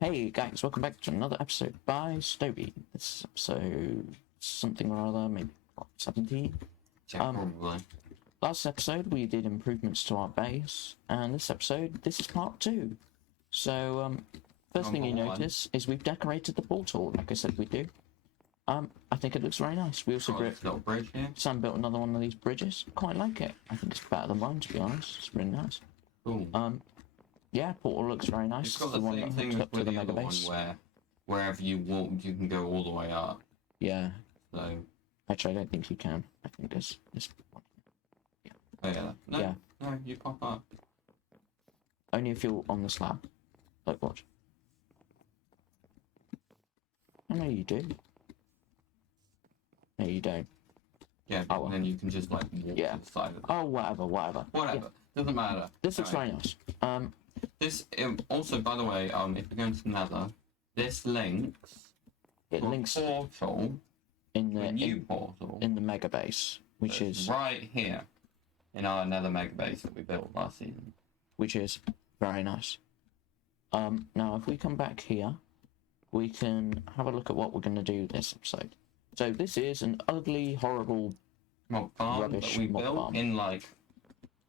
Hey guys, welcome back to another episode by SToby. This episode something or other, maybe what, 17? Yeah, probably. Last episode we did improvements to our base, and this episode, this is part 2. So, first thing you notice is we've decorated the portal, like I said we do. I think it looks very nice. We also Little bridge here. Sam built another one of these bridges. Quite like it. I think it's better than mine, to be honest. It's really nice. Cool. Yeah, portal looks very nice. It's got the the one same that thing hooks up with to the the other mega one base. where wherever you walk, you can go all the way up. Yeah. So. Actually, I don't think you can. I think there's one. Yeah. Oh yeah. No. Yeah. No, you pop up. Only if you're on the slab. Like what? I know you do. No, you don't. Yeah, Oh, well. then you can just like walk Yeah. to the side of it. Oh, whatever. Whatever. Yeah. Doesn't matter. This looks very nice. This also, by the way, if you go into Nether, this links. It links portal in to a the new portal in the mega base, which that's is right here in our Nether mega base that we built last season. very nice. Now if we come back here, we can have a look at what we're going to do this episode. So this is an ugly, horrible Mob farm Rubbish that we mob built farm. in like.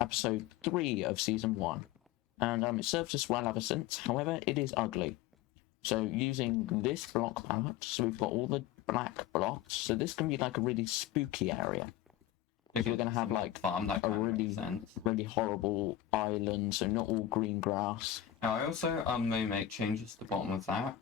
episode 3 of season 1, and it served us well ever since. However, it is ugly. So using this block palette, so we've got all the black blocks, so this can be like a really spooky area. We're going to have like a really horrible island, so not all green grass. Now I also may make changes to the bottom of that.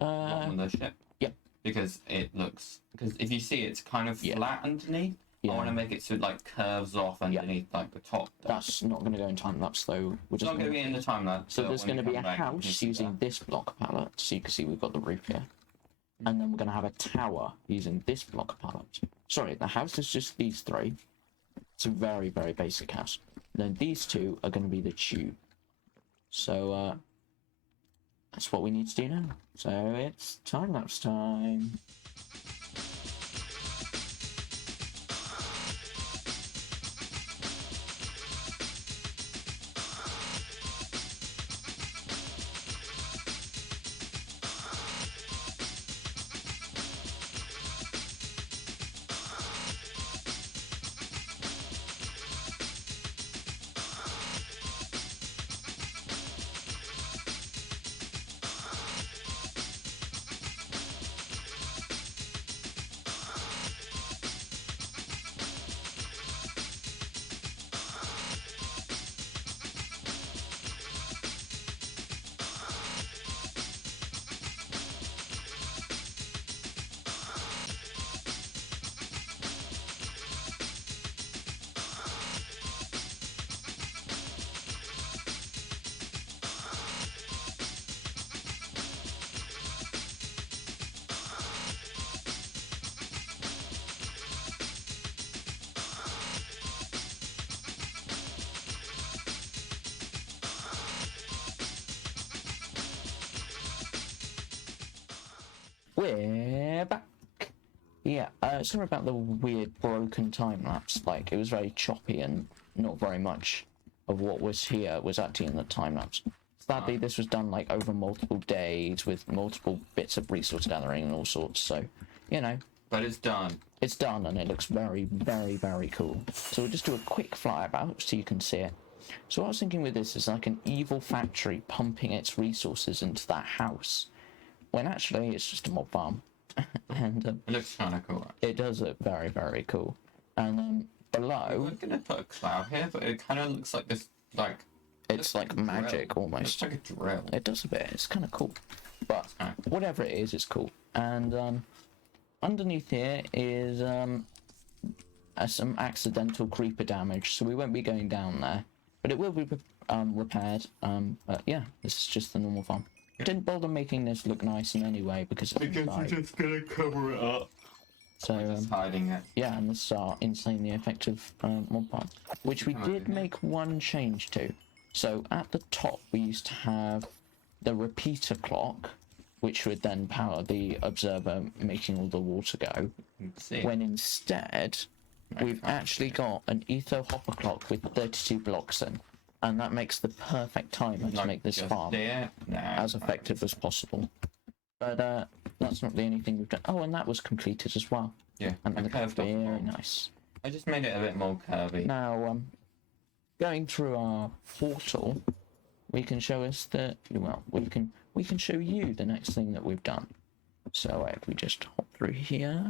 Bottom of the ship. Yep. Because if you see it's kind of flat underneath. Yeah. I want to make it so it like curves off underneath like the top. That's not going to go in time lapse though. It's not going to be in the time lapse. So there's going to be a house using this block palette. So you can see we've got the roof here. And then we're going to have a tower using this block palette. Sorry, the house is just these 3. It's a very, very basic house. And then these 2 are going to be the tube. So that's what we need to do now. So it's time lapse time. We're back. Yeah, sorry about the weird broken time lapse. Like, it was very choppy and not very much of what was here was actually in the time lapse. Sadly, this was done like over multiple days with multiple bits of resource gathering and all sorts. So, you know. But it's done. It's done, and it looks very, very, very cool. So we'll just do a quick flyabout so you can see it. So what I was thinking with this is like an evil factory pumping its resources into that house, when actually it's just a mob farm. And it looks kind of cool. It does look very, very cool. And then below, we're gonna put a cloud here, but it kind of looks like this, like it's like magic almost. It's like a drill. It does a bit. It's kind of cool. But whatever it is, it's cool. And underneath here is some accidental creeper damage, so we won't be going down there, but it will be repaired. But yeah, this is just the normal farm. Didn't bother making this look nice in any way because it's we're just gonna cover it up. So just hiding it. Yeah, and this is our insanely effective mod farm, which we did make one change to. So at the top we used to have the repeater clock, which would then power the observer, making all the water go. When instead we've actually got an etho hopper clock with 32 blocks in. And that makes the perfect timer to make this farm as effective as possible. But that's not the only thing we've done. Oh, and that was completed as well. Yeah, And the curved very off. nice. I just made it a bit more curvy. Now, going through our portal, we can show us that, well, we can show you the next thing that we've done. So if we just hop through here.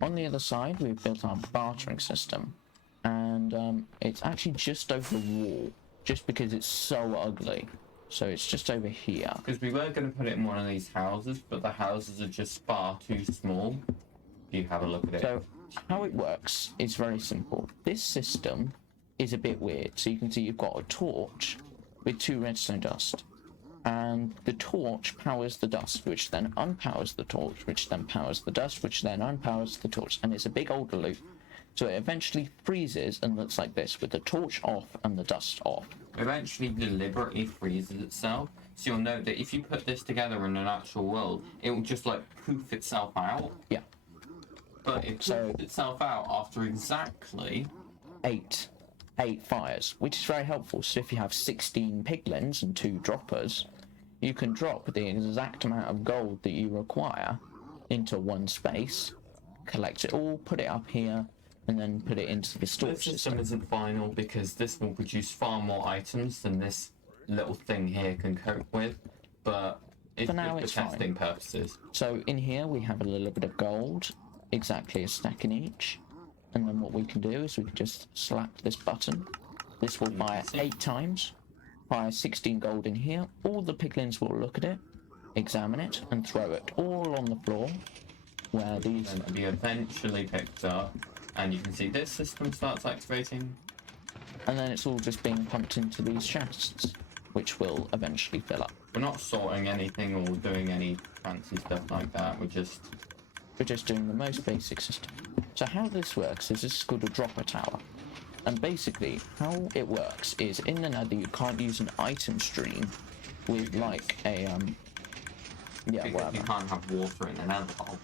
On the other side, we've built our bartering system. And it's actually just over the wall, just because it's so ugly. So it's just over here. Because we were going to put it in one of these houses, but the houses are just far too small. You have a look at it. So how it works is very simple. This system is a bit weird. So you can see you've got a torch with 2 redstone dust. And the torch powers the dust, which then unpowers the torch, which then powers the dust, which then unpowers the torch. And it's a big old loop. So it eventually freezes and looks like this, with the torch off and the dust off. It eventually deliberately freezes itself. So you'll note that if you put this together in an actual world, it will just like poof itself out. Yeah. But it poofs itself out after exactly 8 fires, which is very helpful. So if you have 16 piglins and 2 droppers, you can drop the exact amount of gold that you require into one space, collect it all, put it up here, and then put it into the storage This system isn't final because this will produce far more items than this little thing here can cope with, but it's For now, good it's for testing purposes. So in here we have a little bit of gold, exactly a stack in each, and then what we can do is we can just slap this button. This will fire 8 times, fire 16 gold in here. All the piglins will look at it, examine it, and throw it all on the floor, where these... And be eventually picked up. And you can see this system starts activating. And then it's all just being pumped into these chests, which will eventually fill up. We're not sorting anything or doing any fancy stuff like that. We're just doing the most basic system. So how this works is this is called a dropper tower. And basically, how it works is in the nether you can't use an item stream with like a because whatever. you can't have water in the nether hole.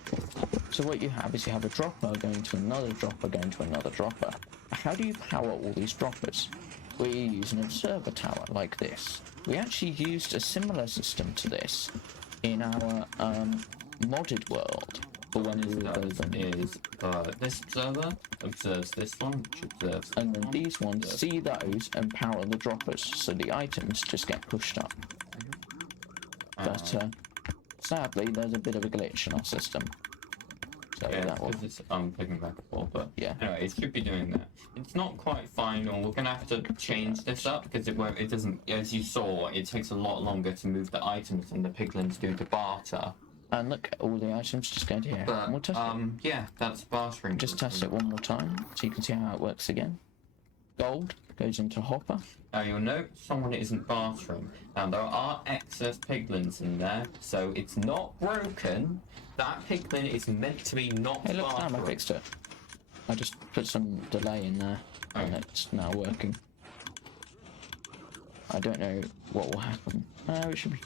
So what you have is you have a dropper going to another dropper going to another dropper. How do you power all these droppers? We use an observer tower like this. We actually used a similar system to this in our modded world. For when we were building. This observer observes this one, which observes. And then these ones see those and power the droppers, so the items just get pushed up. But sadly, there's a bit of a glitch in our system. So Yeah, that will... because it's picking back and forth, but Yeah. anyway, it should be doing that. It's not quite final. We're gonna have to change this up because it won't. It doesn't. As you saw, it takes a lot longer to move the items than the piglins do to barter. And look, all the items just go to here. But And we'll test it. yeah, that's bartering. Just test it one more time, so you can see how it works again. Gold goes into hopper. Now you'll note someone isn't bartering. Now there are excess piglins in there, so it's not broken. That piglin is meant to be not Hey, look, bartering. I fixed it. I just put some delay in there, and it's now working. I don't know what will happen. It should be...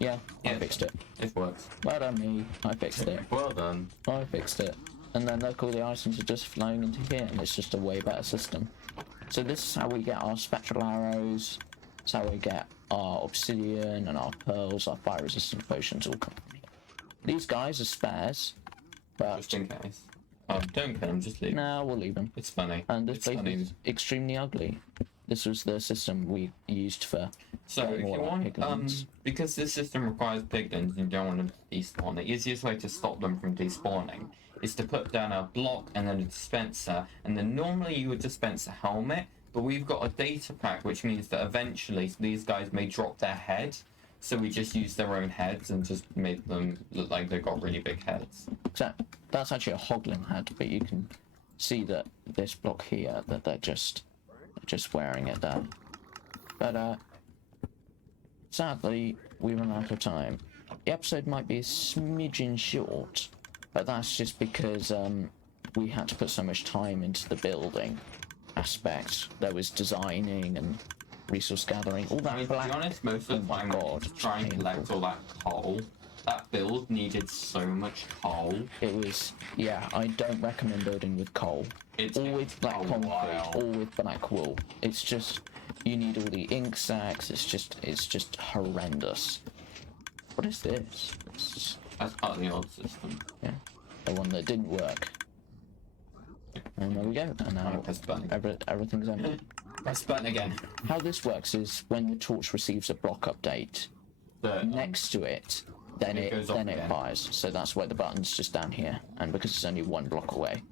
Yeah, I fixed it. It works. Well done me, I fixed it. Well done. I fixed it. And then look, all the items are just flowing into here, and it's just a way better system. So this is how we get our spectral arrows, it's how we get our obsidian and our pearls, our fire resistant potions all come from here. These guys are spares, but... Just in case. Don't kill them, just leave. No, we'll leave them. It's funny. And this It's place funny. is extremely ugly. This was the system we used for... So if you all our want, piglins. because this system requires piglins and you don't want them to despawn, the easiest way to stop them from despawning is to put down a block and then a dispenser, and then normally you would dispense a helmet, but we've got a data pack, which means that eventually these guys may drop their head, so we just used their own heads and just made them look like they've got really big heads. So that's actually a hoglin head, but you can see that this block here, that they're just wearing it down. But sadly, we run out of time. The episode might be a smidgen short, but that's just because we had to put so much time into the building aspect. There was designing and resource gathering, all that I mean, to be black. honest, most of the time God, we try and collect all that coal that build needed so much coal. It was, yeah, I don't recommend building with coal. It's Or with black a concrete, while. or with black wool. It's just, you need all the ink sacs, it's just horrendous. What is this? That's part of the old system. Yeah, the one that didn't work. And there we go, and now Press button. everything's empty. Press button again. How this works is when the torch receives a block update, next to it, then It goes off it again. fires. So that's why the button's just down here, and because it's only one block away,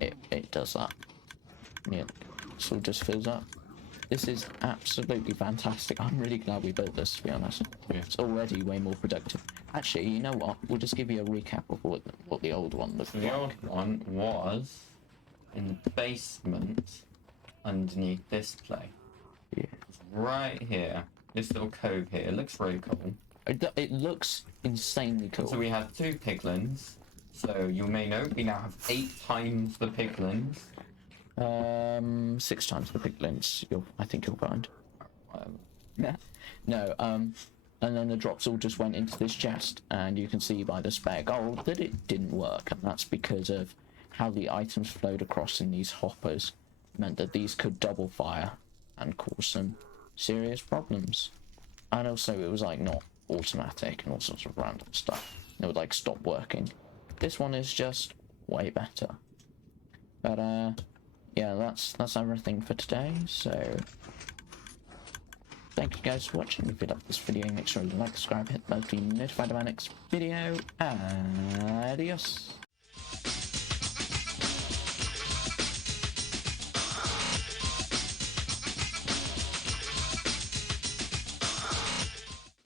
it does that. Yeah, so it just fills up. This is absolutely fantastic. I'm really glad we built this, to be honest. Yeah. It's already way more productive. Actually, you know what? We'll just give you a recap of what the old one looked So like. the old one was in the basement underneath this place. Yeah. It's right here. This little cove here. It looks really cool. It looks insanely cool. So we had 2 piglins. So you may know we now have 8 times the piglins. 6 times the piglins. I think you'll find. Whatever. Yeah. No. And then the drops all just went into this chest, and you can see by the spare gold that it didn't work, and that's because of how the items flowed across in these hoppers. Meant that these could double fire and cause some serious problems. And also, it was like not automatic and all sorts of random stuff. It would like stop working. This one is just way better. But yeah, that's everything for today. So thank you guys for watching. If you liked this video, make sure you like, subscribe, hit the bell to be notified of our next video. Adios.